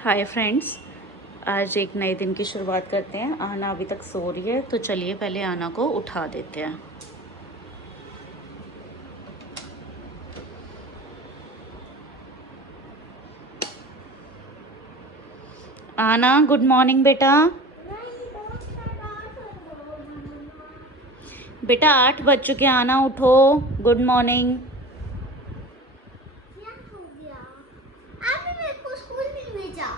Hi friends, आज एक नए दिन की शुरुआत करते हैं। आना अभी तक सो रही है तो चलिए पहले आना को उठा देते हैं। आना, गुड मॉर्निंग बेटा। बेटा 8 बज चुके हैं, आना उठो। Good morning. क्या हो गया? आपने मेरे को स्कूल नहीं भेजा।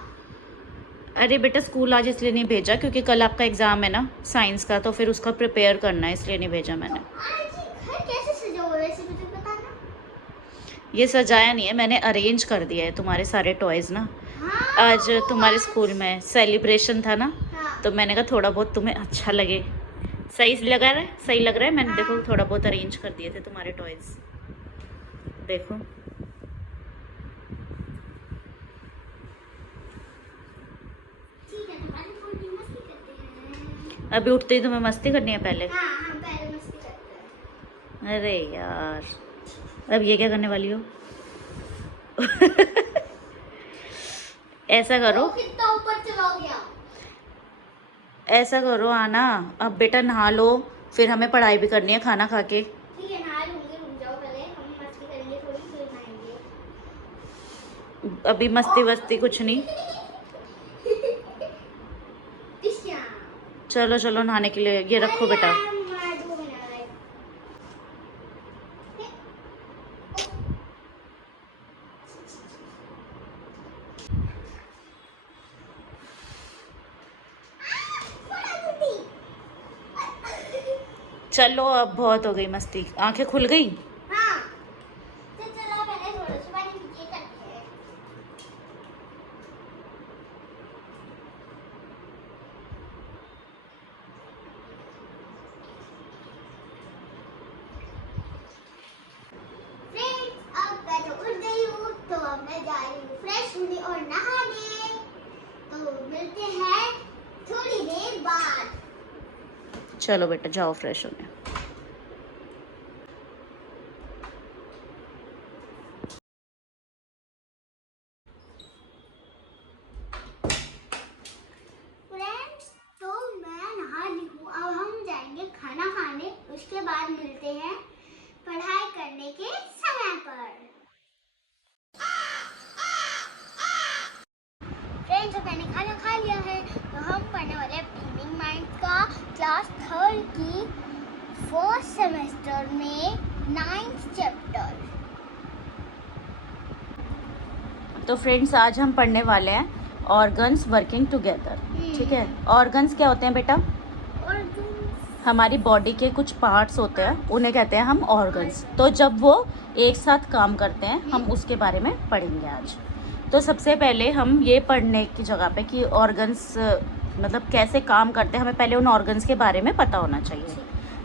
अरे बेटा स्कूल आज इसलिए नहीं भेजा क्योंकि कल आपका एग्ज़ाम है ना साइंस का, तो फिर उसका प्रिपेयर करना है, इसलिए नहीं भेजा तो मैंने। आज घर कैसे सजा हुआ है वैसे मुझे बताना। ये सजाया नहीं है, मैंने अरेंज कर दिया है तुम्हारे सारे टॉयज़ ना। हाँ आज तुम्हारे स्कूल में सेलिब्रेशन था ना, हाँ तो मैंने कहा थोड़ा बहुत तुम्हें अच्छा लगे। सही लगा रहा है, सही लग रहा है। मैंने देखो हाँ। थोड़ा बहुत अरेंज कर दिए थे तुम्हारे टॉयज। देखो ठीक है, तुम्हारी थोड़ी मस्ती करते हैं। अभी उठते ही तुम्हें मस्ती करनी है पहले। हाँ हम पहले मस्ती करते हैं। अरे यार, अब ये क्या करने वाली हो? ऐसा करो, वो कितना ऊपर चला गया। ऐसा करो आना, अब बेटा नहा लो, फिर हमें पढ़ाई भी करनी है खाना खा के। ठीक है नहा लूंगी, रुक जाओ पहले हम मस्ती करेंगे थोड़ी फिर नहाएंगे। अभी मस्ती वस्ती कुछ नहीं। किसका? चलो चलो नहाने के लिए ये रखो बेटा। चलो अब बहुत हो गई मस्ती, आंखें खुल गई। हाँ तो चलो पहले थोड़ा सा पानी पीछे करते हैं। फ्रेंड्स अब मैं तो उठ गई हूँ तो अब मैं जा रही हूँ फ्रेश होने और नहाने। तो मिलते हैं थोड़ी देर बाद। चलो बेटा जाओ फ्रेश होने। फ्रेंड्स तो मैं नहा ली हूँ, अब हम जाएंगे खाना खाने, उसके बाद मिलते हैं पढ़ाई करने के समय पर। फ्रेंड्स अब मैंने खाना खा लिया है तो हम पढ़ने वाले हैं टीमिंग माइंड का क्लास 3 की फर्स्ट सेमेस्टर में 9th चैप्टर। तो फ्रेंड्स आज हम पढ़ने वाले हैं ऑर्गन्स वर्किंग टुगेदर। ठीक है, ऑर्गन्स क्या होते हैं बेटा? और जो हमारी बॉडी के कुछ पार्ट्स होते हैं उन्हें कहते हैं हम ऑर्गन्स। तो जब वो एक साथ काम करते हैं हम उसके बारे में पढ़ेंगे आज। तो सबसे पहले हम ये पढ़ने की जगह पे कि ऑर्गन्स मतलब कैसे काम करते हैं, हमें पहले उन ऑर्गन्स के बारे में पता होना चाहिए।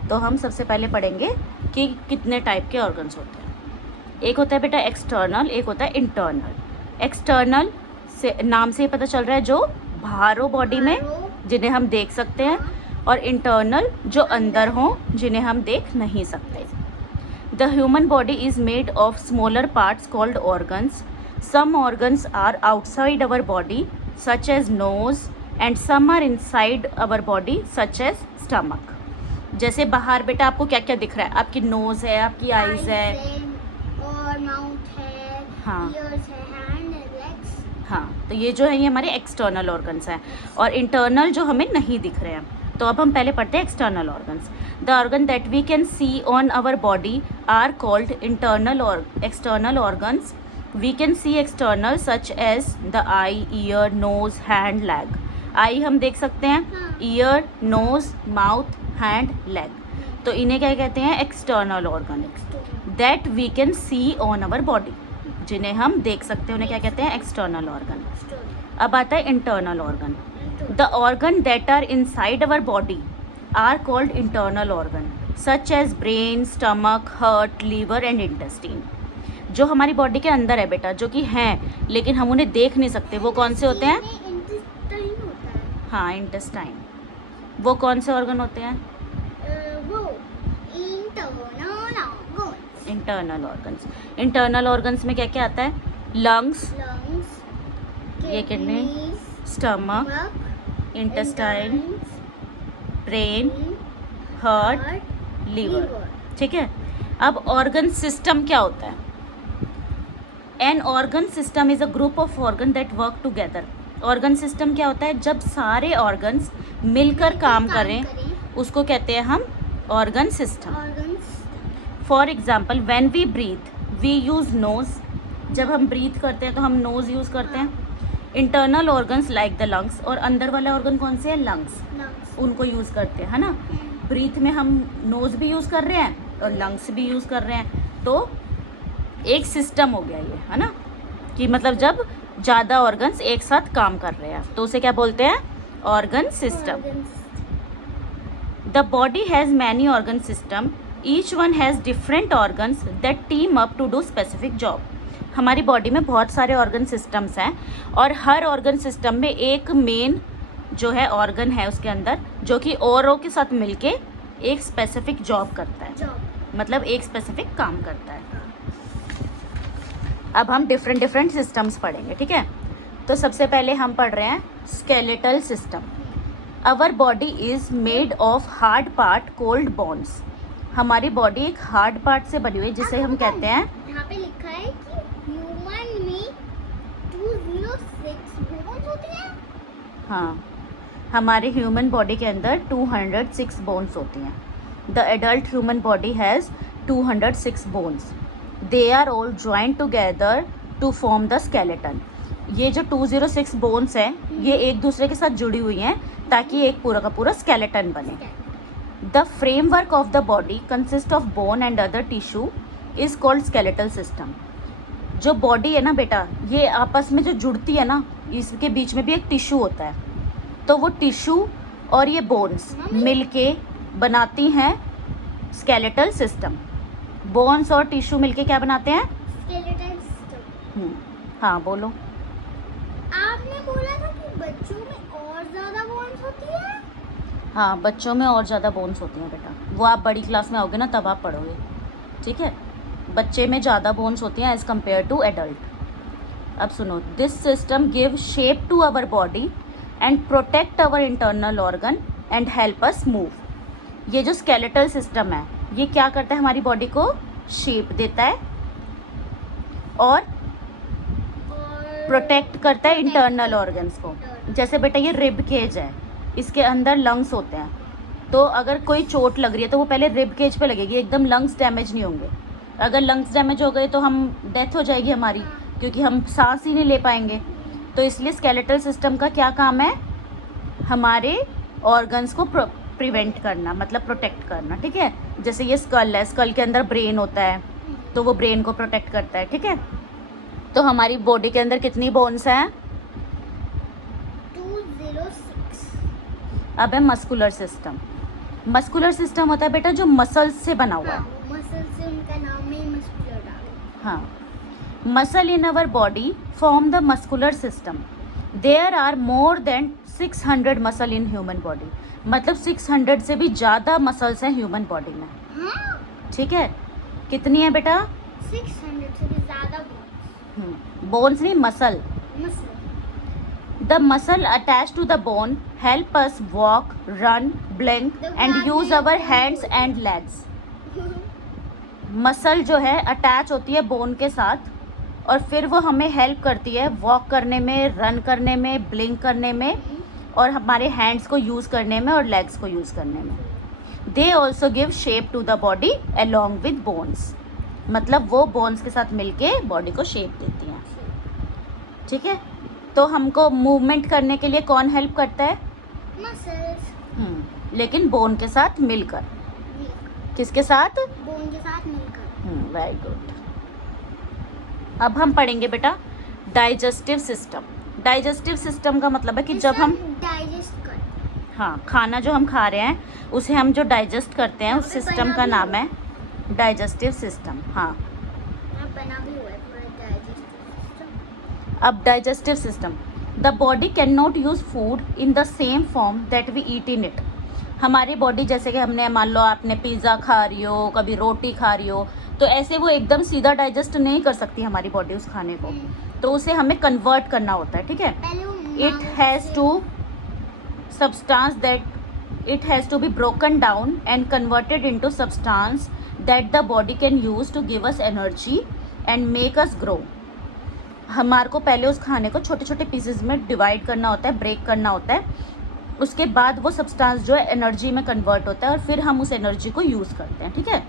तो हम सबसे पहले पढ़ेंगे कि कितने टाइप के ऑर्गन्स होते हैं। एक होता है बेटा एक्सटर्नल, एक होता है इंटरनल। एक्सटर्नल से नाम से ही पता चल रहा है जो बाहर हो बॉडी में, जिन्हें हम देख सकते हैं, और इंटरनल जो अंदर हों जिन्हें हम देख नहीं सकते। The human body is made of smaller parts called organs. Some organs are outside our body such as nose and some are inside our body such as stomach. जैसे बाहर बेटा आपको क्या क्या दिख रहा है? आपकी नोज है, आपकी आईज है, और माउथ है, हाँ ईयर्स है, हैंड है, लेग्स। हाँ, तो ये जो है ये हमारे एक्सटर्नल ऑर्गन्स हैं। और इंटरनल जो हमें नहीं दिख रहे हैं। तो अब हम पहले पढ़ते हैं external organs. The organ that we can see on our body are called internal और external organs. We can see external such as the eye, ear, nose, hand, leg. Eye हम देख सकते हैं, ear, nose, mouth, hand, leg. तो इन्हें क्या कहते हैं? External organ. That we can see on our body, जिन्हें हम देख सकते हैं उन्हें क्या कहते हैं? External organ. अब आता है internal organ. The organ that are inside our body are called internal organ such as brain, stomach, heart, liver and intestine. जो हमारी बॉडी के अंदर है बेटा, जो कि हैं लेकिन हम उन्हें देख नहीं सकते, वो कौन से होते हैं? इंटेस्टाइन होता है। हाँ इंटेस्टाइन। वो कौन से ऑर्गन होते हैं? वो internal organs. Internal organs. Internal organs में क्या क्या आता है? लंग्स, लंग्स, ये kidney, stomach, intestine, brain, heart, liver. ठीक है। अब ऑर्गन सिस्टम क्या होता है? An organ system is a group of organ that work together. Organ system क्या होता है? जब सारे ऑर्गन्स मिलकर काम करें उसको कहते हैं हम organ system. For example when we breathe we use nose. जब हम ब्रीथ करते हैं तो हम नोज यूज़ करते हैं। Internal organs like the lungs, और अंदर वाले ऑर्गन कौन से हैं? लंग्स, उनको यूज़ करते हैं, है ना। ब्रीथ में हम नोज भी यूज़ कर रहे हैं और लंग्स भी यूज़ कर रहे हैं, तो एक सिस्टम हो गया ये, है ना, कि मतलब जब ज़्यादा ऑर्गन्स एक साथ काम कर रहे हैं तो उसे क्या बोलते हैं? Organ system. The body has many organ system, each one has different organs that team up to do specific job. हमारी बॉडी में बहुत सारे ऑर्गन सिस्टम्स हैं और हर ऑर्गन सिस्टम में एक मेन जो है ऑर्गन है उसके अंदर, जो कि औरों के साथ मिलके एक स्पेसिफिक जॉब करता है, मतलब एक स्पेसिफिक काम करता है। अब हम डिफरेंट सिस्टम्स पढ़ेंगे, ठीक है। तो सबसे पहले हम पढ़ रहे हैं skeletal system. Our body is made of hard part called bones. हमारी बॉडी एक हार्ड पार्ट से बनी हुई है जिसे हम कहते हैं, यहाँ पे लिखा है कि ह्यूमन में 206 बोन्स होती हैं। हाँ, हमारे ह्यूमन बॉडी के अंदर 206 बोन्स होती हैं। The adult human body has 206 bones. They are all joint together to form the skeleton. ये जो 206 बोन्स हैं ये एक दूसरे के साथ जुड़ी हुई हैं ताकि एक पूरा का पूरा स्केलेटन बने। The framework of the body consist of bone and other tissue is called skeletal system. जो बॉडी है ना बेटा, ये आपस में जो जुड़ती है ना, इसके बीच में भी एक टिश्यू होता है, तो वो टिश्यू और ये बोन्स मिलके बनाती हैं स्केलेटल सिस्टम। बोन्स और टिश्यू मिलके क्या बनाते हैं? Skeletal system. हाँ बोलो। आपने बोला था कि बच्चों में और ज़्यादा बोन्स होती है। हाँ, बच्चों में और ज़्यादा बोन्स होती हैं बेटा, वो आप बड़ी क्लास में आओगे ना तब आप पढ़ोगे, ठीक है। बच्चे में ज़्यादा बोन्स होती हैं एज़ कम्पेयर टू एडल्ट। अब सुनो, this system give shape to our body and protect our internal organ and help us move. ये जो स्केलेटल सिस्टम है ये क्या करता है? हमारी बॉडी को शेप देता है और प्रोटेक्ट करता है इंटरनल ऑर्गन्स को। जैसे बेटा ये रिब केज है, इसके अंदर लंग्स होते हैं, तो अगर कोई चोट लग रही है तो वो पहले रिब केज पे लगेगी, एकदम लंग्स डैमेज नहीं होंगे। अगर लंग्स डैमेज हो गए तो हम डेथ हो जाएगी हमारी, क्योंकि हम सांस ही नहीं ले पाएंगे। तो इसलिए स्केलेटल सिस्टम का क्या काम है? हमारे ऑर्गन्स को प्रिवेंट करना, मतलब प्रोटेक्ट करना, ठीक है। जैसे ये स्कल है, स्कल के अंदर ब्रेन होता है तो वो ब्रेन को प्रोटेक्ट करता है, ठीक है। तो हमारी बॉडी के अंदर कितनी बोन्स हैं? 206। अब है मस्कुलर सिस्टम। मस्कुलर सिस्टम होता है बेटा जो मसल्स से बना हुआ है। मसल से उनका नाम ही मस्कुलर डाला। हाँ, muscle in our body form the muscular system. There are more than 600 muscle in human body. मतलब 600 से भी ज़्यादा मसल्स हैं ह्यूमन बॉडी में, हाँ? ठीक है। कितनी है बेटा? 600 से भी ज़्यादा बोन्स नहीं, muscle. Muscle. The muscle attached to the bone help us walk, run, blink and use our hands and legs. Muscle जो है अटैच होती है बोन के साथ और फिर वो हमें हेल्प करती है वॉक करने में, रन करने में, ब्लिंक करने में और हमारे हैंड्स को यूज़ करने में और लेग्स को यूज़ करने में। They also give shape to the body along with bones. मतलब वो बोन्स के साथ मिलके बॉडी को शेप देती हैं, ठीक है। तो हमको मूवमेंट करने के लिए कौन हेल्प करता है? मसल्स। लेकिन बोन के साथ मिलकर। किसके साथ? बोन के साथ मिलकर। Very good. अब हम पढ़ेंगे बेटा डाइजेस्टिव सिस्टम। डाइजेस्टिव सिस्टम का मतलब है कि जब हम डाइजेस्ट करते, हाँ, खाना जो हम खा रहे हैं उसे हम जो डाइजेस्ट करते हैं उस सिस्टम का नाम है डाइजेस्टिव सिस्टम। हाँ, बना भी हुआ है पूरा डाइजेस्टिव सिस्टम। अब digestive system, the body can not use food in the same form that we eat in it. हमारी बॉडी जैसे कि हमने मान लो आपने पिज़्ज़ा खा रही हो, कभी रोटी खा रही हो, तो ऐसे वो एकदम सीधा डाइजेस्ट नहीं कर सकती हमारी बॉडी उस खाने को, तो उसे हमें कन्वर्ट करना होता है, ठीक है। It has to substance that it has to be broken down and converted into substance that the body can use to give us energy and make us grow। हमारे को पहले उस खाने को छोटे छोटे पीसेस में डिवाइड करना होता है, ब्रेक करना होता है, उसके बाद वो सब्सटेंस जो है एनर्जी में कन्वर्ट होता है और फिर हम उस एनर्जी को यूज़ करते हैं, ठीक है।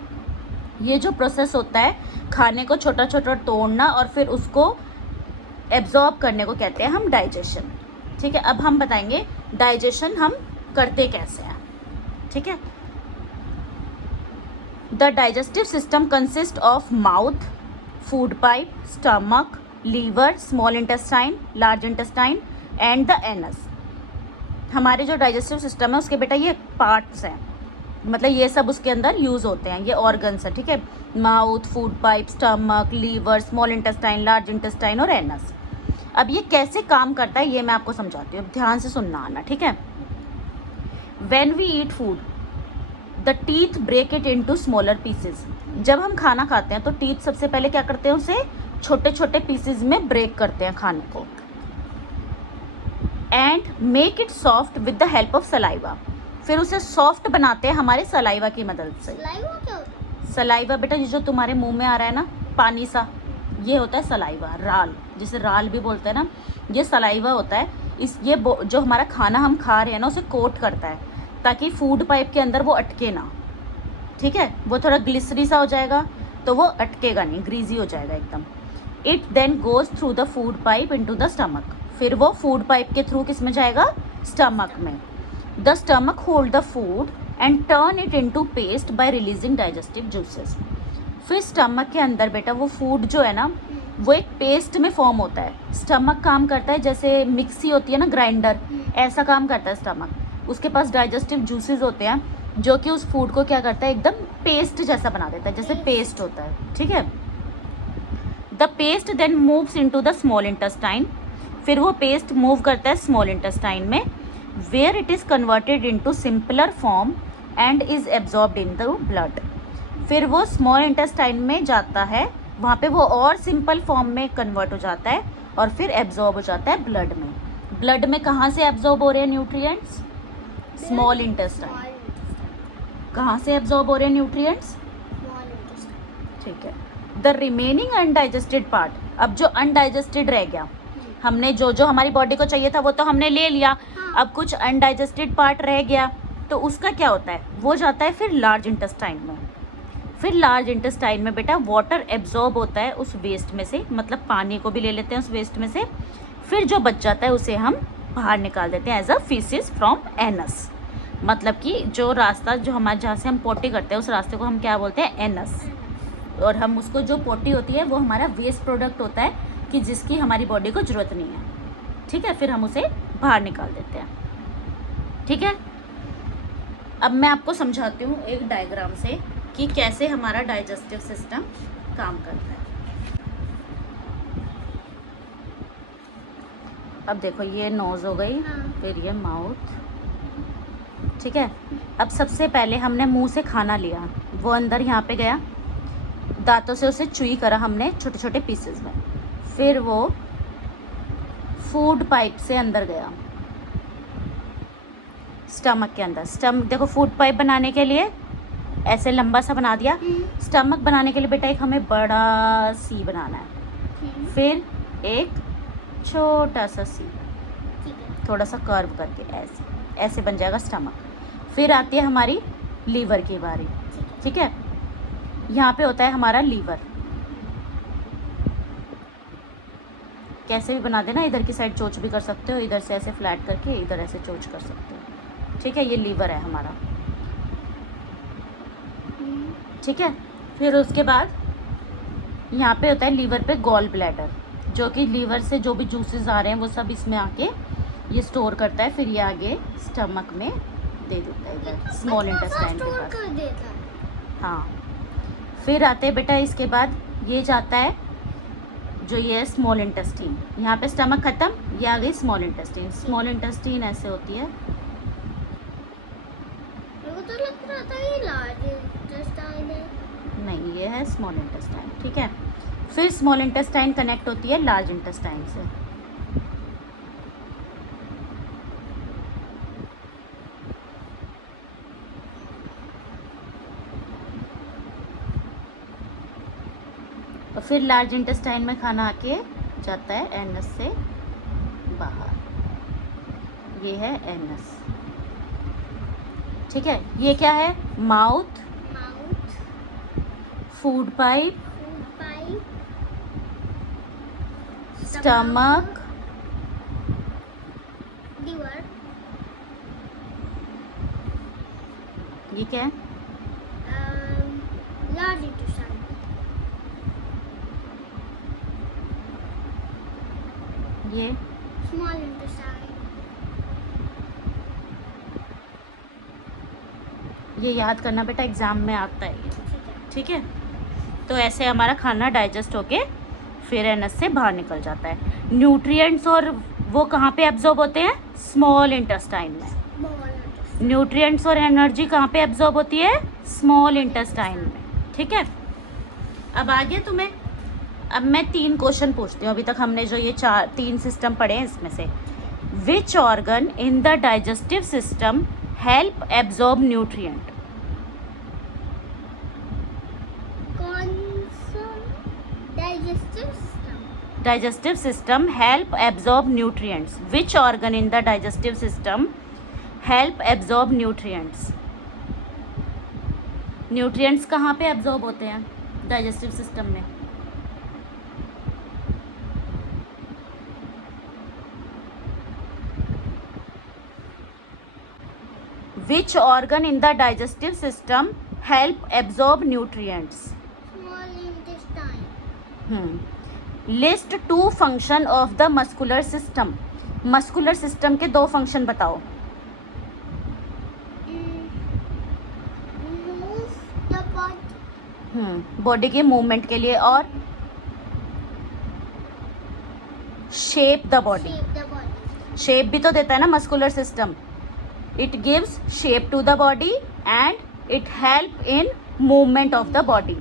ये जो प्रोसेस होता है खाने को छोटा छोटा तोड़ना और फिर उसको एब्जॉर्ब करने को कहते हैं हम डाइजेशन, ठीक है। अब हम बताएंगे डाइजेशन हम करते कैसे हैं, ठीक है। The digestive system consist of mouth, food pipe, stomach, liver, small intestine, large intestine and the anus. हमारे जो डाइजेस्टिव सिस्टम है उसके बेटा ये पार्ट्स हैं, मतलब ये सब उसके अंदर यूज़ होते हैं, ये ऑर्गन्स है, ठीक है। Mouth, food pipe, stomach, liver, small intestine, large intestine और एनस। अब ये कैसे काम करता है ये मैं आपको समझाती हूँ, ध्यान से सुनना आना, ठीक है। When we eat food, the teeth break it into smaller pieces। जब हम खाना खाते हैं तो टीथ सबसे पहले क्या करते हैं, उसे छोटे छोटे पीसेस में ब्रेक करते हैं खाने को, and make it soft with the help of saliva. फिर उसे सॉफ्ट बनाते हैं हमारे सलाइवा की मदद से। सलाइवा बेटा ये जो तुम्हारे मुंह में आ रहा है ना पानी सा, ये होता है सलाइवा, राल, जिसे राल भी बोलते हैं ना, ये सलाइवा होता है। ये जो हमारा खाना हम खा रहे हैं ना उसे कोट करता है ताकि फूड पाइप के अंदर वो अटके ना, ठीक है। वो थोड़ा ग्लिसरी सा हो जाएगा तो वो अटकेगा नहीं, ग्रीजी हो जाएगा एकदम। It then goes through the food pipe into the stomach. फिर वो फूड पाइप के थ्रू किस में जाएगा, स्टमक में। The stomach hold the food and turn it into paste bye releasing digestive juices. फिर स्टमक के अंदर बेटा वो फूड जो है ना वो एक पेस्ट में फॉर्म होता है। स्टमक काम करता है जैसे मिक्सी होती है ना, ग्राइंडर, ऐसा काम करता है स्टमक। उसके पास डाइजेस्टिव जूसेस होते हैं जो कि उस फूड को क्या करता है, एकदम पेस्ट जैसा बना देता है, जैसे पेस्ट होता है, ठीक है। The paste then moves into the small intestine. फिर वो पेस्ट मूव करता है स्मॉल इंटेस्टाइन में, where it is converted into simpler form and is absorbed in the blood. फिर वो स्मॉल इंटेस्टाइन में जाता है, वहाँ पे वो और सिंपल फॉर्म में कन्वर्ट हो जाता है और फिर एब्जॉर्ब हो जाता है ब्लड में। ब्लड में कहाँ से एब्जॉर्ब हो रहे हैं न्यूट्रिएंट्स, स्मॉल इंटेस्टाइन। कहाँ से एब्जॉर्ब हो रहे हैं न्यूट्रिएंट्स, ठीक है। द रिमेनिंग अनडाइजेस्टेड पार्ट, अब जो अनडाइजेस्टेड रह गया, हमने जो जो हमारी बॉडी को चाहिए था वो तो हमने ले लिया, अब कुछ अनडाइजेस्टेड पार्ट रह गया तो उसका क्या होता है, वो जाता है फिर लार्ज इंटेस्टाइन में। फिर लार्ज इंटेस्टाइन में बेटा वाटर एब्जॉर्ब होता है उस वेस्ट में से, मतलब पानी को भी ले लेते हैं उस वेस्ट में से। फिर जो बच जाता है उसे हम बाहर निकाल देते हैं as a faeces from anus. मतलब कि जो रास्ता जो हमारे जहाँ से हम पोटी करते हैं उस रास्ते को हम क्या बोलते हैं, एनस। और हम उसको जो पोटी होती है वो हमारा वेस्ट प्रोडक्ट होता है कि जिसकी हमारी बॉडी को ज़रूरत नहीं है, ठीक है। फिर हम उसे बाहर निकाल देते हैं, ठीक है। अब मैं आपको समझाती हूँ एक डायग्राम से कि कैसे हमारा डाइजेस्टिव सिस्टम काम करता है। अब देखो ये नोज़ हो गई, फिर ये माउथ, ठीक है। अब सबसे पहले हमने मुंह से खाना लिया, वो अंदर यहाँ पे गया, दांतों से उसे चुई करा हमने छोटे छोटे पीसेस में। फिर वो फूड पाइप से अंदर गया स्टमक के अंदर। देखो फूड पाइप बनाने के लिए ऐसे लंबा सा बना दिया, स्टमक बनाने के लिए बेटा एक हमें बड़ा सी बनाना है, फिर एक छोटा सा सी, थोड़ा सा कर्व करके ऐसे ऐसे बन जाएगा स्टमक। फिर आती है हमारी लीवर की बारी, ठीक है। यहाँ पे होता है हमारा लीवर, कैसे भी बना देना, इधर की साइड चोच भी कर सकते हो, इधर से ऐसे फ्लैट करके इधर ऐसे चोच कर सकते हो, ठीक है। ये लीवर है हमारा, ठीक है। फिर उसके बाद यहाँ पे होता है लीवर पे गॉल ब्लैडर, जो कि लीवर से जो भी जूसेस आ रहे हैं वो सब इसमें आके ये स्टोर करता है, फिर ये आगे स्टमक में दे देता है, इधर स्मॉल इंटेस्टाइन के पास। हाँ, फिर आते हैं बेटा इसके बाद ये जाता है जो ये है स्मॉल इंटेस्टीन, यहाँ पे स्टमक ख़त्म, ये आ गई स्मॉल इंटेस्टीन। स्मॉल इंटेस्टीन ऐसे होती है, मेरे को तो लग रहा था ये लार्ज इंटेस्टाइन है। नहीं, ये है स्मॉल इंटेस्टाइन, ठीक है। फिर स्मॉल इंटेस्टाइन कनेक्ट होती है लार्ज इंटेस्टाइन से। और फिर लार्ज इंटेस्टाइन में खाना आके जाता है एनस से बाहर, ये है एनस, ठीक है। ये क्या है? Mouth, food pipe, stomach, liver, ये क्या है? लार्ज इंटेस्टाइन, ये स्मॉल इंटेस्टाइन, ये याद करना बेटा, एग्जाम में आता है ये, ठीक है। ठीक है। तो ऐसे हमारा खाना डाइजेस्ट होके फिर एनस से बाहर निकल जाता है। न्यूट्रिएंट्स और वो कहाँ पे एब्जॉर्ब होते हैं? स्मॉल इंटेस्टाइन में। स्मॉल इंटेस्टाइन, न्यूट्रिएंट्स और एनर्जी कहाँ पे एब्जॉर्ब होती है? स्मॉल इंटेस्टाइन में, ठीक है। अब आगे तुम्हें, अब मैं 3 क्वेश्चन पूछती हूँ। अभी तक हमने जो ये 3 सिस्टम पढ़े हैं इसमें से, which organ in the digestive system help absorb nutrient? Digestive system help absorb nutrients. Which organ in the digestive system help absorb nutrients? Nutrients कहाँ पे absorb होते हैं digestive system में? Which organ in the digestive system help absorb nutrients? Small intestine, list 2 function of the muscular system. Muscular system के 2 function बताओ। Move the body, body के movement के लिए, और shape the body. Shape the body, shape भी तो देता है ना muscular system. It gives shape to the body and it help in movement of the body.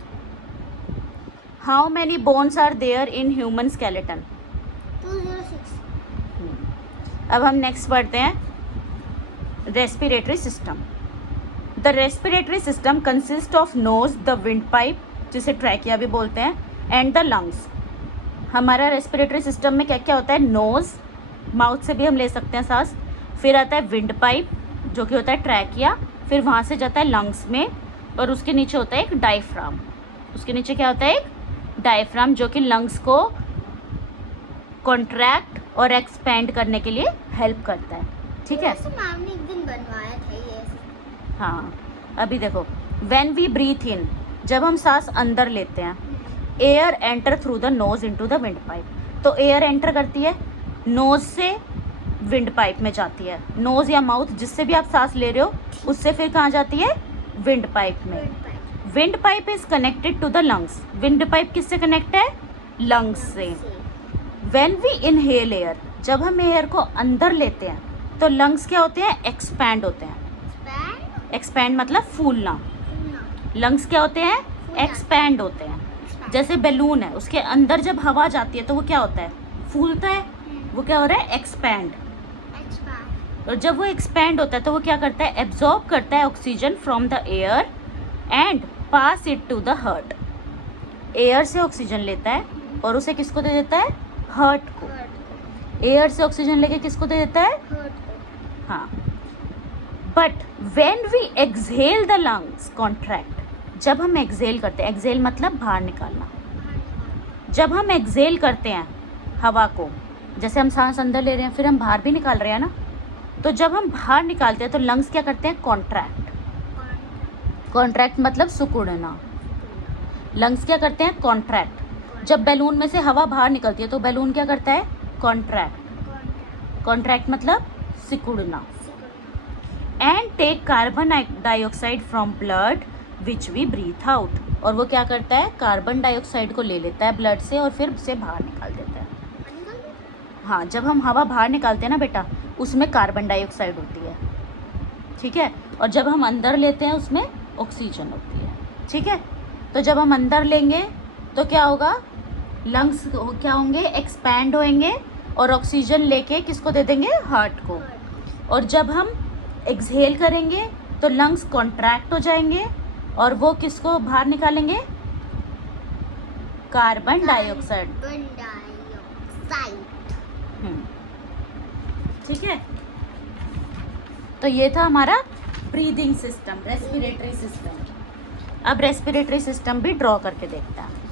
How many bones are there in human skeleton? 206, अब हम next पढ़ते हैं respiratory system. The respiratory system consist of nose, the wind pipe जिसे trachea भी बोलते हैं, and the lungs. हमारा respiratory system में क्या क्या होता है? नोज, माउथ से भी हम ले सकते हैं सांस, फिर आता है विंड पाइप जो कि होता है ट्रैकिया, फिर वहाँ से जाता है लंग्स में, और उसके नीचे होता है एक डायफ्राम। उसके नीचे क्या होता है? एक डायफ्राम जो कि लंग्स को कॉन्ट्रैक्ट और एक्सपेंड करने के लिए हेल्प करता है, ठीक है। वैसे मैम ने एक दिन बनवाया था ये। हाँ, अभी देखो, व्हेन वी ब्रीथ इन, जब हम सांस अंदर लेते हैं, air enter through the nose into the wind pipe. तो एयर एंटर करती है नोज से विंड पाइप में जाती है। नोज या माउथ जिससे भी आप सांस ले रहे हो उससे फिर कहाँ जाती है? विंड पाइप में। Wind pipe is connected to the lungs. Wind pipe किससे कनेक्ट है? लंग्स से। व्हेन वी इनहेल एयर, जब हम एयर को अंदर लेते हैं तो लंग्स क्या होते हैं? एक्सपैंड होते हैं। एक्सपैंड मतलब फूलना। लंग्स क्या होते हैं? एक्सपैंड होते हैं। जैसे बैलून है, उसके अंदर जब हवा जाती है तो वो क्या होता है? फूलता है। वो क्या हो रहा है? एक्सपैंड। और जब वो एक्सपैंड होता है तो वो क्या करता है? एब्जॉर्ब करता है oxygen from the air and pass it to the heart. Air से ऑक्सीजन लेता है और उसे किसको दे देता है? हार्ट को। एयर से ऑक्सीजन लेके किसको दे देता है? हाँ। But when we exhale the lungs contract, जब हम एक्सहेल करते हैं, एक्सहेल मतलब बाहर निकालना, जब हम एक्सहेल करते हैं हवा को, जैसे हम सांस अंदर ले रहे हैं फिर हम बाहर भी निकाल रहे हैं ना, तो जब हम बाहर निकालते हैं तो लंग्स क्या करते हैं? कॉन्ट्रैक्ट। कॉन्ट्रैक्ट मतलब सिकुड़ना। लंग्स क्या करते हैं? कॉन्ट्रैक्ट। जब बैलून में से हवा बाहर निकलती है तो बैलून क्या करता है? कॉन्ट्रैक्ट। कॉन्ट्रैक्ट मतलब सिकुड़ना। And take carbon dioxide from blood which we breathe out. और वो क्या करता है? कार्बन डाइऑक्साइड को ले लेता है ब्लड से और फिर उसे बाहर निकाल देता है। हाँ, जब हम हवा बाहर निकालते हैं ना बेटा, उसमें कार्बन डाइऑक्साइड होती है, ठीक है, और जब हम अंदर लेते हैं उसमें ऑक्सीजन होती है, ठीक है। तो जब हम अंदर लेंगे तो क्या होगा, लंग्स क्या होंगे, एक्सपैंड होंगे और ऑक्सीजन लेके किसको दे देंगे, हार्ट को। और जब हम एक्सहेल करेंगे तो लंग्स कॉन्ट्रैक्ट हो जाएंगे और वो किसको बाहर निकालेंगे, कार्बन डाइऑक्साइड। ठीक है, तो ये था हमारा ब्रीदिंग सिस्टम, रेस्पिरेटरी सिस्टम। अब रेस्पिरेटरी सिस्टम भी ड्रॉ करके देखता है।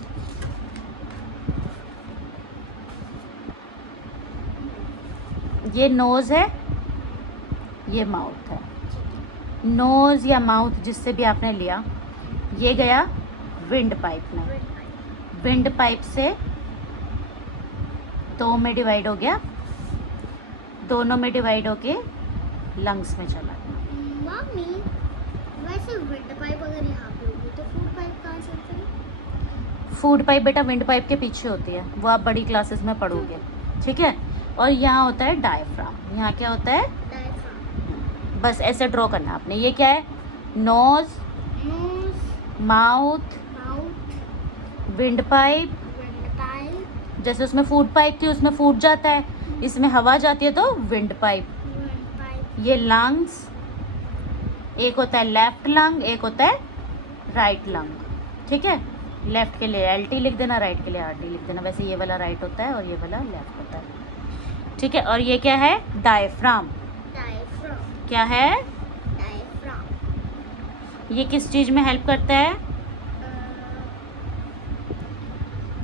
ये नोज है, ये माउथ है। नोज या माउथ जिससे भी आपने लिया, ये गया विंड पाइप में, विंड पाइप से 2 में डिवाइड हो गया, दोनों में डिवाइड होके लंग्स में चला गया। मम्मी, वैसे विंड पाइप अगर यहाँ पे होगी तो फूड पाइप कहाँ से होगी? फूड पाइप बेटा विंड पाइप के पीछे होती है, वो आप बड़ी क्लासेस में पढ़ोगे। ठीक है, और यहाँ होता है डायफ्राम। यहाँ क्या होता है, डायफ्राम। बस ऐसे ड्रॉ करना आपने। ये क्या है, nose, mouth, wind pipe. Wind pipe, जैसे उसमें फूड पाइप थी, उसमें फूड जाता है, इसमें हवा जाती है तो विंड पाइप। ये लंग्स, एक होता है लेफ्ट लंग, एक होता है राइट लंग। ठीक है, लेफ्ट के लिए LT लिख देना, राइट के लिए RT लिख देना। वैसे ये वाला राइट होता है और ये वाला लेफ्ट होता है। ठीक है, और ये क्या है, डायफ्राम। डायफ्राम, क्या है, डायफ्राम। ये किस चीज़ में हेल्प करता है,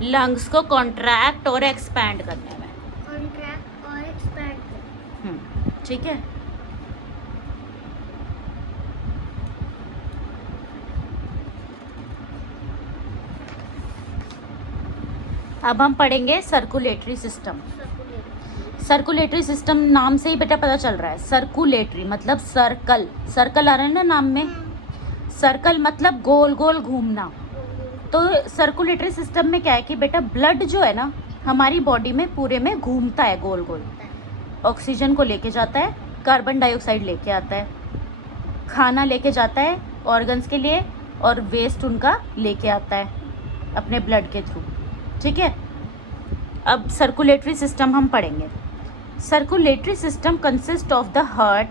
लंग्स को कॉन्ट्रैक्ट और एक्सपैंड करने में। कॉन्ट्रैक्ट और एक्सपैंड। ठीक है, अब हम पढ़ेंगे सर्कुलेटरी सिस्टम। सर्कुलेटरी सिस्टम नाम से ही बेटा पता चल रहा है, सर्कुलेटरी मतलब सर्कल, सर्कल आ रहा है ना नाम में, सर्कल मतलब गोल गोल घूमना। तो सर्कुलेटरी सिस्टम में क्या है कि बेटा ब्लड जो है ना हमारी बॉडी में पूरे में घूमता है गोल गोल, ऑक्सीजन को लेके जाता है, कार्बन डाइऑक्साइड लेके आता है, खाना लेके जाता है ऑर्गन्स के लिए, और वेस्ट उनका लेके आता है अपने ब्लड के थ्रू। ठीक है, अब सर्कुलेटरी सिस्टम हम पढ़ेंगे। Circulatory system consist of the heart,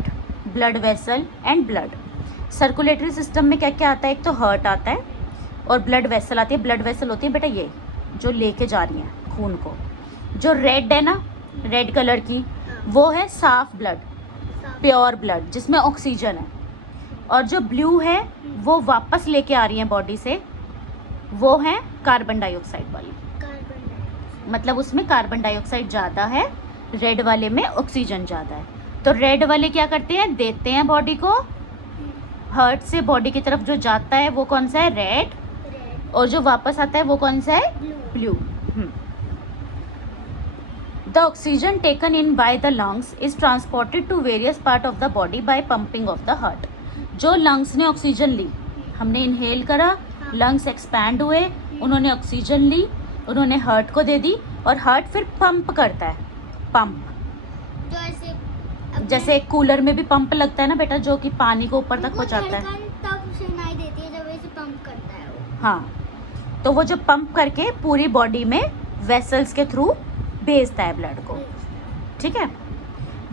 blood vessel and blood. Circulatory system में क्या क्या आता है, एक तो हार्ट आता है और ब्लड वेसल आती है। ब्लड वेसल होती है बेटा ये जो लेके जा रही है खून को। जो रेड है ना, रेड कलर की, वो है साफ ब्लड, प्योर ब्लड जिसमें ऑक्सीजन है। और जो ब्लू है वो वापस लेके आ रही है बॉडी से, वो है कार्बन डाइऑक्साइड वाली, मतलब उसमें कार्बन डाइऑक्साइड ज़्यादा है, रेड वाले में ऑक्सीजन ज़्यादा है। तो रेड वाले क्या करते हैं, देते हैं बॉडी को, हार्ट से बॉडी की तरफ जो जाता है वो कौन सा है, रेड, और जो वापस आता है वो कौन सा है, blue. The oxygen taken in by the lungs is transported to various part of the body by pumping of the heart. जो लंग्स ने ऑक्सीजन ली, हमने इनहेल करा, लंग्स एक्सपैंड हुए, उन्होंने ऑक्सीजन ली, उन्होंने हार्ट को दे दी, और हार्ट फिर पंप करता है, पंप। जैसे कूलर में भी पंप लगता है ना बेटा, जो कि पानी को ऊपर तक पहुंचाता है। तब सुनाई देती है जब ऐसे पंप करता है वो। हाँ, तो वो जो पंप करके पूरी बॉडी में वेसल्स के थ्रू भेजता है ब्लड को। ठीक है,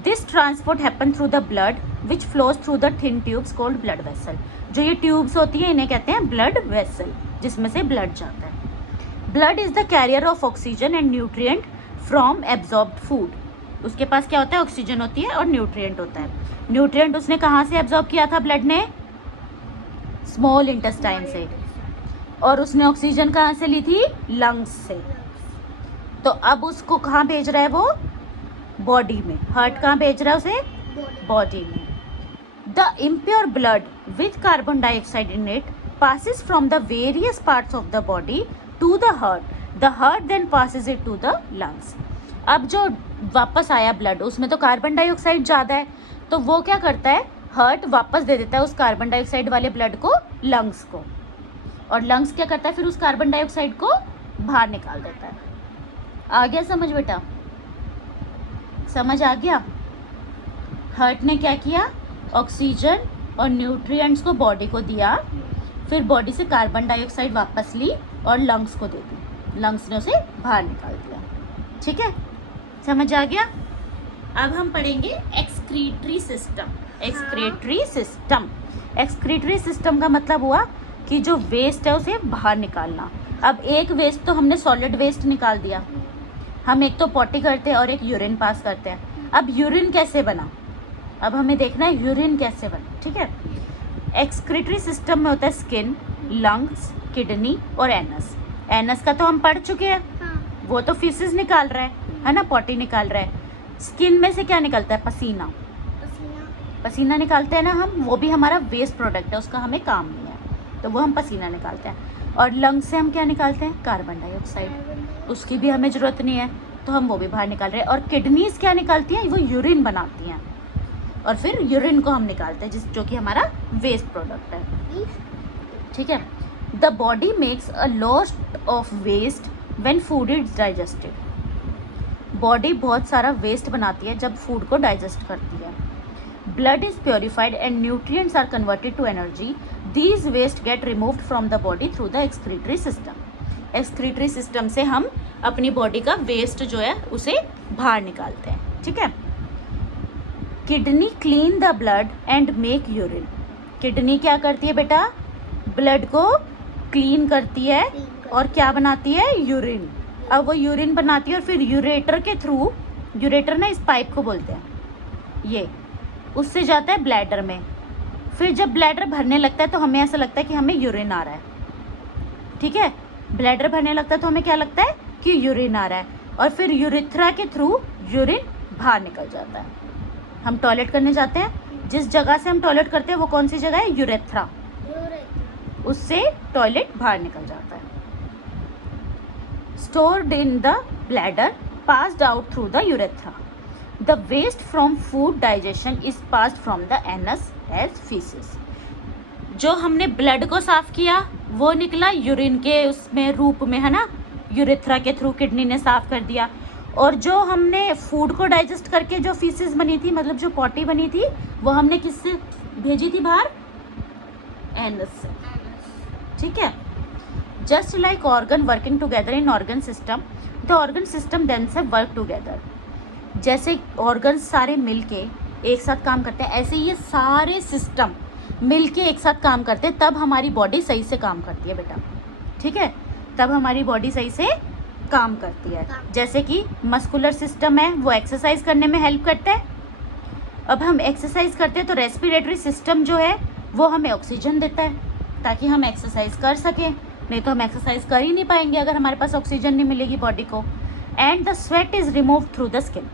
this transport happen through the blood which flows through the thin tubes called blood vessel. जो ये ट्यूब्स होती हैं इन्हें कहते हैं ब्लड वेसल, जिसमें से ब्लड जाता है। Blood is the carrier of oxygen and nutrient from absorbed food. उसके पास क्या होता है, ऑक्सीजन होती है और न्यूट्रिएंट होता है। न्यूट्रिएंट उसने कहाँ से एब्जॉर्ब किया था ब्लड ने, स्मॉल इंटेस्टाइन से, और उसने ऑक्सीजन कहाँ से ली थी, लंग्स से। तो अब उसको कहाँ भेज रहा है वो, बॉडी में। हार्ट कहाँ भेज रहा है उसे, बॉडी में। The impure blood with carbon dioxide in it passes from the various parts of the body to the heart. The heart then passes it to the lungs. अब जो वापस आया ब्लड, उसमें तो कार्बन डाइऑक्साइड ज़्यादा है, तो वो क्या करता है, हार्ट वापस दे देता है उस कार्बन डाइऑक्साइड वाले ब्लड को लंग्स को, और लंग्स क्या करता है, फिर उस कार्बन डाइऑक्साइड को बाहर निकाल देता है। आ गया समझ बेटा, समझ आ गया। हार्ट ने क्या किया, ऑक्सीजन और न्यूट्रिएंट्स को बॉडी को दिया, फिर बॉडी से कार्बन डाइऑक्साइड वापस ली और लंग्स को दे दी, लंग्स ने उसे बाहर निकाल दिया। ठीक है, समझ आ गया। अब हम पढ़ेंगे excretory system. Excretory system, excretory system का मतलब हुआ कि जो वेस्ट है उसे बाहर निकालना। अब एक वेस्ट तो हमने सॉलिड वेस्ट निकाल दिया, हम एक तो पॉटी करते हैं और एक यूरिन पास करते हैं। अब यूरिन कैसे बना, अब हमें देखना है यूरिन कैसे बना। ठीक है, एक्सक्रीटरी सिस्टम में होता है स्किन, लंग्स, किडनी और एनस। एनस का तो हम पढ़ चुके हैं, वो तो फीसेस निकाल रहा है ना, पॉटी निकाल रहा है। स्किन में से क्या निकलता है, पसीना, पसीना निकालते हैं ना हम, वो भी हमारा वेस्ट प्रोडक्ट है, उसका हमें काम नहीं है, तो वो हम पसीना निकालते हैं। और लंग्स से हम क्या निकालते हैं, कार्बन डाइऑक्साइड, उसकी भी हमें ज़रूरत नहीं है, तो हम वो भी बाहर निकाल रहे हैं। और किडनीज क्या निकालती हैं, वो यूरिन बनाती हैं, और फिर यूरिन को हम निकालते हैं जो कि हमारा वेस्ट प्रोडक्ट है। ठीक है, the body makes a lot of waste when food is digested. Body बहुत सारा वेस्ट बनाती है जब फूड को डाइजेस्ट करती है। Blood is purified and nutrients are converted to energy. These waste get removed from the body through the excretory system. Excretory system से हम अपनी बॉडी का वेस्ट जो है उसे बाहर निकालते हैं। ठीक है, kidney clean the blood and make urine. Kidney क्या करती है बेटा, ब्लड को क्लीन करती है और क्या बनाती है, यूरिन। अब वो यूरिन बनाती है और फिर यूरेटर के थ्रू, यूरेटर ना इस पाइप को बोलते हैं, ये उससे जाता है ब्लैडर में। फिर जब ब्लैडर भरने लगता है तो हमें ऐसा लगता है कि हमें यूरिन आ रहा है। ठीक है, ब्लैडर भरने लगता है तो हमें क्या लगता है कि यूरिन आ रहा है, और फिर यूरेथ्रा के थ्रू यूरिन बाहर निकल जाता है। हम टॉयलेट करने जाते हैं, जिस जगह से हम टॉयलेट करते हैं वो कौन सी जगह है, यूरेथ्रा, उससे टॉयलेट बाहर निकल जाता है। Stored in the bladder, passed out through the urethra. The waste from food digestion is passed from the anus as feces. जो हमने ब्लड को साफ किया वो निकला यूरिन के उसमें रूप में, है ना, यूरेथ्रा के थ्रू किडनी ने साफ कर दिया। और जो हमने फूड को डाइजेस्ट करके जो फीसेस बनी थी, मतलब जो पॉटी बनी थी, वो हमने किससे भेजी थी बाहर, एनस से। ठीक है, just like organ working together in organ system, the organ system themselves work together. जैसे ऑर्गन्स सारे मिलके एक साथ काम करते हैं, ऐसे ये सारे सिस्टम मिलके एक साथ काम करते हैं, तब हमारी बॉडी सही से काम करती है बेटा। ठीक है, तब हमारी बॉडी सही से काम करती है। जैसे कि मस्कुलर सिस्टम है, वो एक्सरसाइज करने में हेल्प करता है। अब हम एक्सरसाइज करते हैं तो रेस्पिरेटरी सिस्टम जो है वो हमें ऑक्सीजन देता है ताकि हम एक्सरसाइज कर सकें, नहीं तो हम एक्सरसाइज कर ही नहीं पाएंगे अगर हमारे पास ऑक्सीजन नहीं मिलेगी बॉडी को। And the sweat is remove through the skin.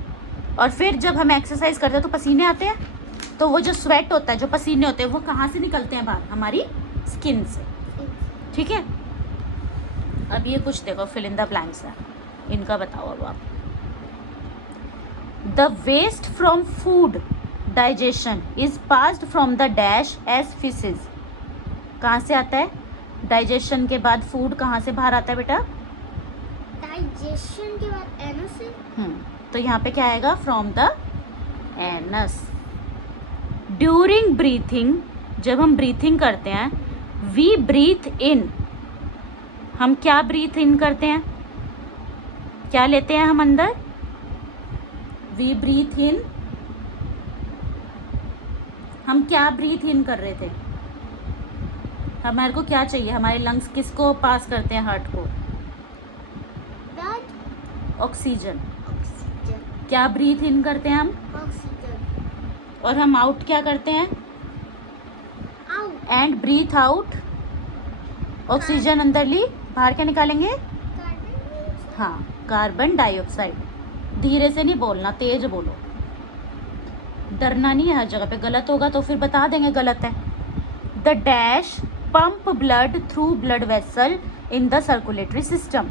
और फिर जब हम एक्सरसाइज करते हैं तो पसीने आते हैं, तो वो जो स्वेट होता है, जो पसीने होते हैं, वो कहाँ से निकलते हैं बाहर, हमारी स्किन से। ठीक है, अब ये कुछ देखो फिल इन द ब्लैंक्स है, इनका बताओ अब आप। The waste from food digestion is passed from the dash as faeces. कहाँ से आता है, डाइजेशन के बाद फूड कहाँ से बाहर आता है बेटा, डाइजेशन के बाद एनस से। तो यहाँ पे क्या आएगा, from the anus. During breathing, जब हम ब्रीथिंग करते हैं, वी ब्रीथ इन, हम क्या ब्रीथ इन करते हैं, क्या लेते हैं हम अंदर, वी ब्रीथ इन, हम क्या ब्रीथ इन कर रहे थे, हमारे को क्या चाहिए, हमारे लंग्स किसको पास करते हैं, हार्ट को, ऑक्सीजन। क्या ब्रीथ इन करते हैं हम, ऑक्सीजन। और हम आउट क्या करते हैं, out. And breathe out, oxygen अंदर ली, बाहर क्या निकालेंगे, हाँ, कार्बन डाइऑक्साइड। धीरे से नहीं बोलना, तेज बोलो, डरना नहीं है हर जगह पे, गलत होगा तो फिर बता देंगे गलत है। The dash pump blood through blood vessel in the circulatory system.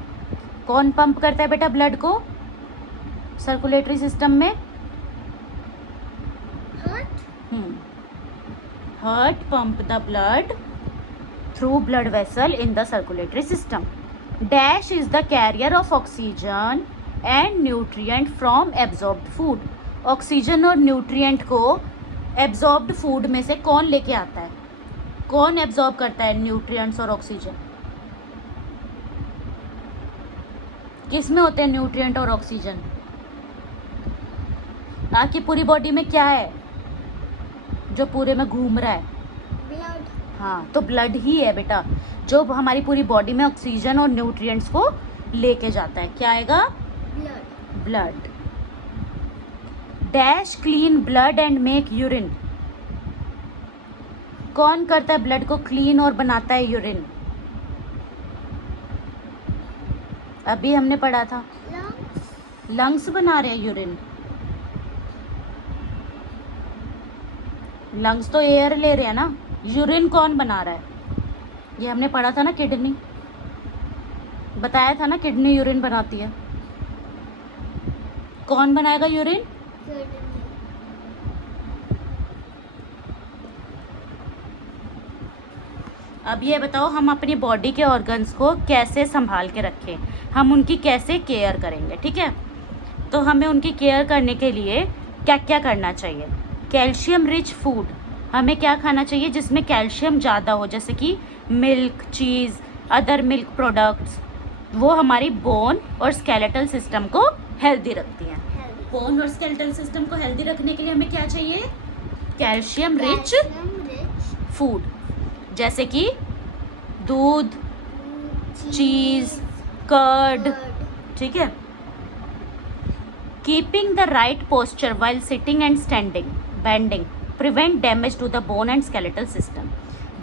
कौन पंप करता है बेटा ब्लड को सर्कुलेटरी सिस्टम में, heart pump the blood through blood vessel in the circulatory system. Dash is the carrier of oxygen and nutrient from absorbed food. Oxygen और nutrient को absorbed food में से कौन लेके आता है, कौन एब्जॉर्ब करता है न्यूट्रिएंट्स और ऑक्सीजन? किस में होते हैं न्यूट्रिएंट और ऑक्सीजन? आपकी पूरी बॉडी में क्या है जो पूरे में घूम रहा है? ब्लड। हाँ, तो ब्लड ही है बेटा जो हमारी पूरी बॉडी में ऑक्सीजन और न्यूट्रिएंट्स को लेके जाता है। क्या आएगा? Blood. Blood. Dash clean blood and make urine. कौन करता है ब्लड को क्लीन और बनाता है यूरिन? अभी हमने पढ़ा था, लंग्स बना रहे हैं यूरिन। लंग्स तो एयर ले रहे हैं ना, यूरिन कौन बना रहा है? ये हमने पढ़ा था ना, किडनी। बताया था ना किडनी यूरिन बनाती है। कौन बनाएगा यूरिन? अब ये बताओ, हम अपनी बॉडी के ऑर्गन्स को कैसे संभाल के रखें, हम उनकी कैसे केयर करेंगे, ठीक है? तो हमें उनकी केयर करने के लिए क्या क्या करना चाहिए? कैल्शियम रिच फूड, हमें क्या खाना चाहिए जिसमें कैल्शियम ज़्यादा हो, जैसे कि मिल्क, चीज़, अदर मिल्क प्रोडक्ट्स। वो हमारी बोन और स्केलेटल सिस्टम को हेल्दी रखती हैं। बोन और स्केलेटल सिस्टम को हेल्दी रखने के लिए हमें क्या चाहिए? कैल्शियम रिच फूड, जैसे कि दूध, चीज़, कर्ड, ठीक है? Keeping the right posture while sitting and standing, bending prevent damage to the bone and skeletal system.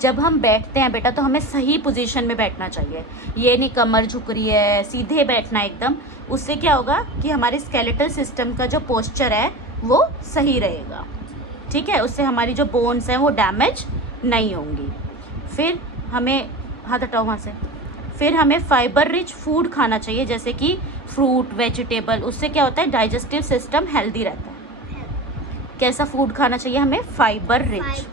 जब हम बैठते हैं बेटा तो हमें सही पोजीशन में बैठना चाहिए, ये नहीं कमर झुक रही है, सीधे बैठना है एकदम। उससे क्या होगा कि हमारे स्केलेटल सिस्टम का जो पोस्चर है वो सही रहेगा, ठीक है? उससे हमारी जो बोन्स हैं वो डैमेज नहीं होंगी। फिर हमें, हाथ हटाओ वहाँ से, फिर हमें फाइबर रिच फूड खाना चाहिए, जैसे कि फ्रूट, वेजिटेबल। उससे क्या होता है? डाइजेस्टिव सिस्टम हेल्दी रहता है। कैसा फूड खाना चाहिए हमें? Fibre rich.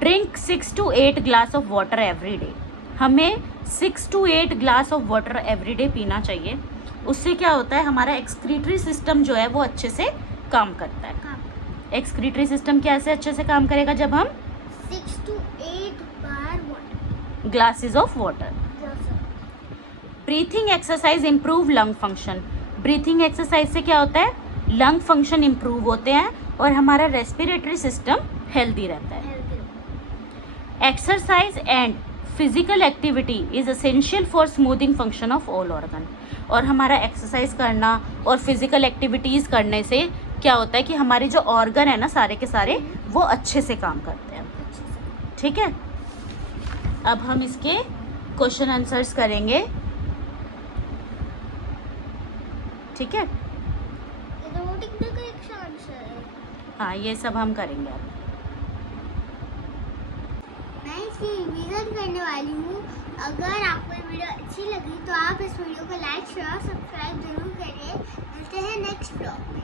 Drink 6 to 8 glass of water every day, हमें 6 to 8 glass of water every day पीना चाहिए। उससे क्या होता है? हमारा एक्सक्रीटरी सिस्टम जो है वो अच्छे से काम करता है। एक्सक्रीटरी सिस्टम कैसे अच्छे से काम करेगा? जब हम 6 to 8 bar water, glasses of water. Breathing exercise improve lung function, breathing exercise से क्या होता है? लंग फंक्शन इम्प्रूव होते हैं और हमारा रेस्पिरेटरी सिस्टम हेल्दी रहता है। Exercise and physical activity is essential for smoothing function of all organ, और हमारा एक्सरसाइज करना और फिजिकल एक्टिविटीज़ करने से क्या होता है कि हमारे जो ऑर्गन है ना सारे के सारे वो अच्छे से काम करते हैं, ठीक है? अब हम इसके क्वेश्चन आंसर्स करेंगे, ठीक है? हाँ, ये सब हम करेंगे अब। मैं इसकी रिवीजन करने वाली हूँ। अगर आपको ये वीडियो अच्छी लगी तो आप इस वीडियो को लाइक, शेयर, सब्सक्राइब जरूर करिए। मिलते हैं नेक्स्ट ब्लॉग में।